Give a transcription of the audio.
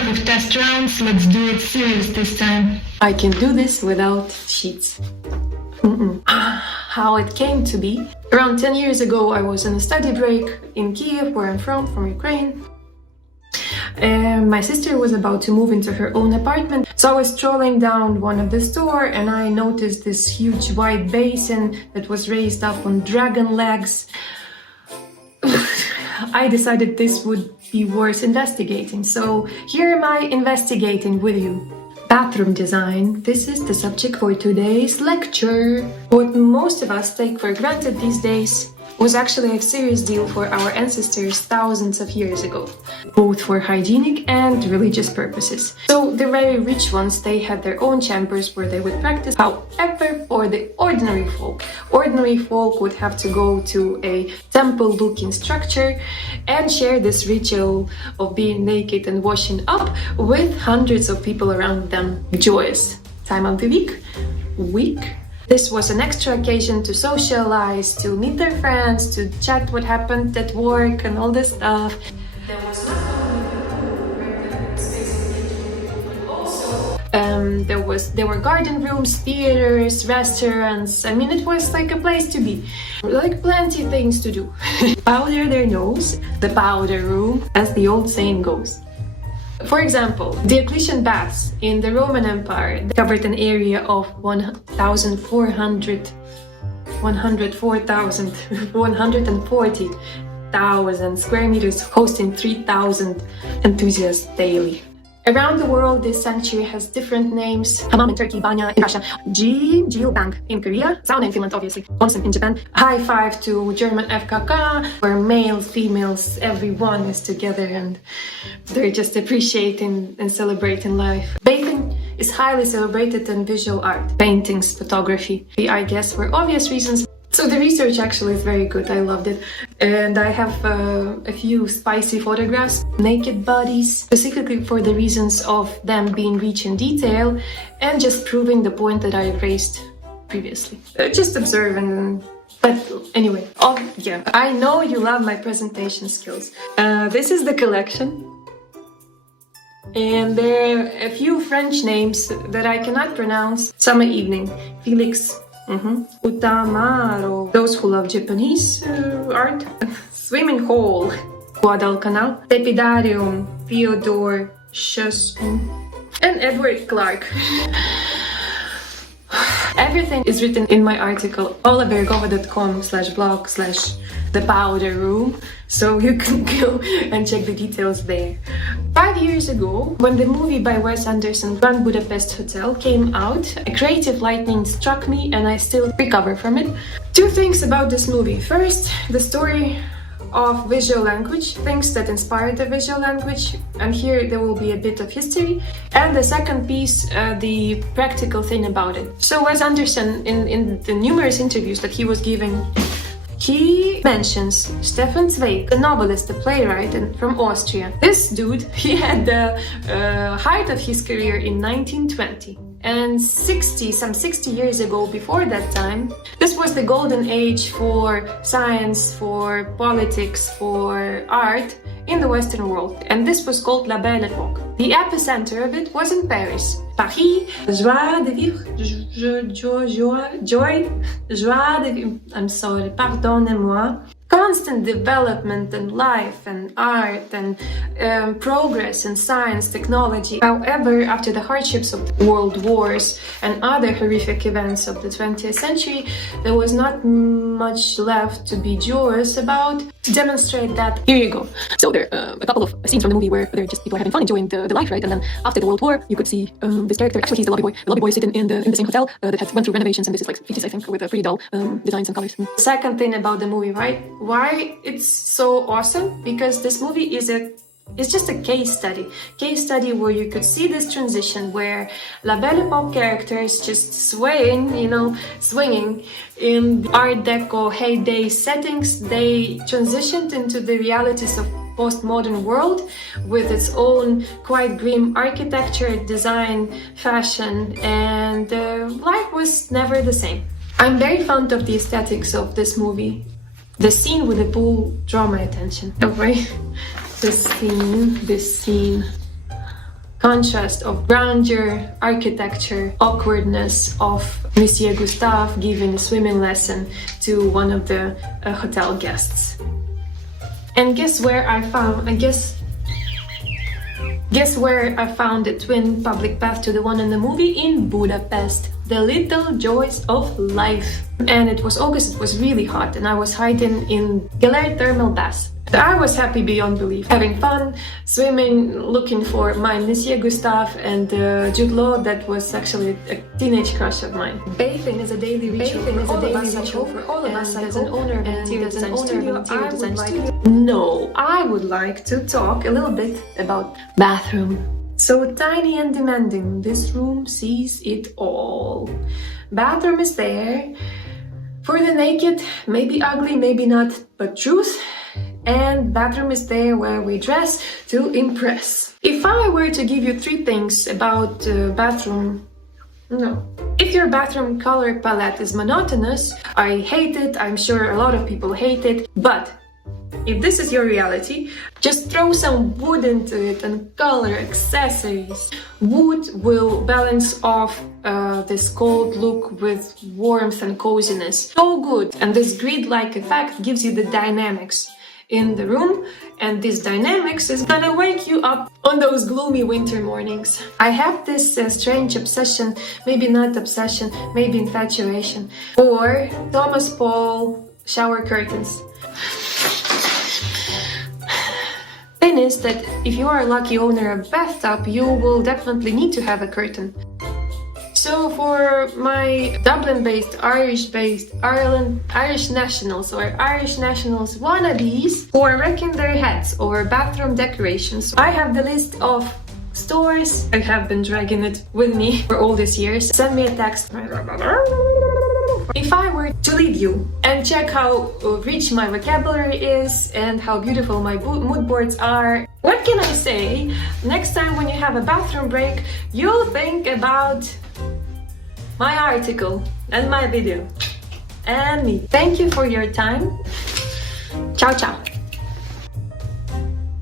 enough of test rounds, let's do it serious this time. I can do this without sheets. How it came to be. Around 10 years ago, I was on a study break in Kiev, where I'm from Ukraine. My sister was about to move into her own apartment, so I was strolling down one of the stores and I noticed this huge white basin that was raised up on dragon legs. I decided this would be worth investigating, so here am I investigating with you. Bathroom design. This is the subject for today's lecture. What most of us take for granted these days was actually a serious deal for our ancestors thousands of years ago, both for hygienic and religious purposes. So the very rich ones, they had their own chambers where they would practice. However, for the ordinary folk would have to go to a temple-looking structure and share this ritual of being naked and washing up with hundreds of people around them. Joyous time of the week. This was an extra occasion to socialize, to meet their friends, to chat what happened at work and all this stuff. There was not only space but also there were garden rooms, theaters, restaurants. I mean, it was like a place to be. Like plenty of things to do. Powder their nose, the powder room, as the old saying goes. For example, Diocletian baths in the Roman Empire covered an area of 140,000 square meters, hosting 3,000 enthusiasts daily. Around the world, this sanctuary has different names. Hammam in Turkey, Banya in Russia, Geobank in Korea, sauna in Finland, obviously, onsen in Japan. High five to German FKK, where males, females, everyone is together and they're just appreciating and celebrating life. Bathing is highly celebrated in visual art, paintings, photography, I guess for obvious reasons. So the research actually is very good, I loved it. And I have a few spicy photographs, naked bodies, specifically for the reasons of them being rich in detail and just proving the point that I raised previously. Just observe and... But anyway, yeah, I know you love my presentation skills. This is the collection. And there are a few French names that I cannot pronounce. Summer evening, Felix. Utamaro. Those who love Japanese art. Swimming hole. Guadalcanal. Tepidarium. Theodore Chasson. And Edward Clark. Everything is written in my article olabergova.com/blog/the powder room, so you can go and check the details there. 5 years ago, when the movie by Wes Anderson, Grand Budapest Hotel, came out, a creative lightning struck me and I still recover from it. Two things about this movie. First, the story of visual language, things that inspired the visual language, and here there will be a bit of history. And the second piece, the practical thing about it. So Wes Anderson, in the numerous interviews that he was giving, he mentions Stefan Zweig, the novelist, the playwright from Austria. This dude, he had the height of his career in 1920. And some 60 years ago, before that time, this was the golden age for science, for politics, for art in the Western world. And this was called La Belle Époque. The epicenter of it was in Paris. Paris, joie de vivre, joie de vivre. I'm sorry, pardonnez-moi. Constant development and life and art and progress in science, technology. However, after the hardships of the world wars and other horrific events of the 20th century, there was not much left to be joyous about. To demonstrate that, here you go. So there are a couple of scenes from the movie where they're just people having fun, enjoying the life, right? And then after the World War, you could see this character. Actually, he's the lobby boy sitting in the same hotel that had went through renovations, and this is like 50s, I think, with pretty dull designs and colors. Second thing about the movie, right? Why it's so awesome? Because this movie is just a case study where you could see this transition where La Belle Époque characters just swinging in Art Deco heyday settings. They transitioned into the realities of postmodern world with its own quite grim architecture, design, fashion, and life was never the same. I'm very fond of the aesthetics of this movie. The scene with the pool draw my attention. Okay. This scene contrast of grandeur, architecture, awkwardness of Monsieur Gustave giving a swimming lesson to one of the hotel guests. And guess where I found the twin public bath to the one in the movie? In Budapest. The little joys of life. And it was August, it was really hot, and I was hiding in Galer thermal bath. I was happy beyond belief, having fun, swimming, looking for my Monsieur Gustave and Jude Law that was actually a teenage crush of mine. Bathing is a daily ritual for all of us. As an owner of an interior design studio, I would like to talk a little bit about bathroom. So tiny and demanding, this room sees it all. Bathroom is there for the naked, maybe ugly, maybe not, but truth. And bathroom is there where we dress to impress. If I were to give you 3 things about bathroom, no. If your bathroom color palette is monotonous, I hate it, I'm sure a lot of people hate it, but if this is your reality, just throw some wood into it and color accessories. Wood will balance off this cold look with warmth and coziness. So good! And this grid-like effect gives you the dynamics in the room, and this dynamics is gonna wake you up on those gloomy winter mornings. I have this strange obsession, maybe not obsession, maybe infatuation, for Thomas Paul shower curtains. Thing is that if you are a lucky owner of a bathtub, you will definitely need to have a curtain. So for my Dublin-based, Irish-based, Irish nationals wannabes who are wrecking their heads over bathroom decorations, I have the list of stores. I have been dragging it with me for all these years. Send me a text. If I were to leave you and check how rich my vocabulary is and how beautiful my mood boards are, what can I say? Next time when you have a bathroom break, you'll think about my article and my video and me. Thank you for your time. Ciao, ciao.